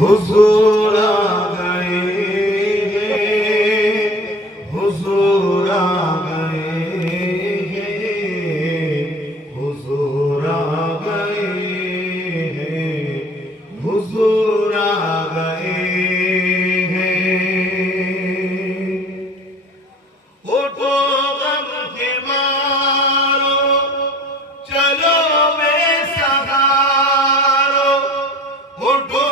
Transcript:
हुजूर आ गए हैं, हुजूर आ गए हैं, हुजूर आ गए हैं, हुजूर आ गए हैं। उठो गम के मारो, चलो मेरे सहारो, उठो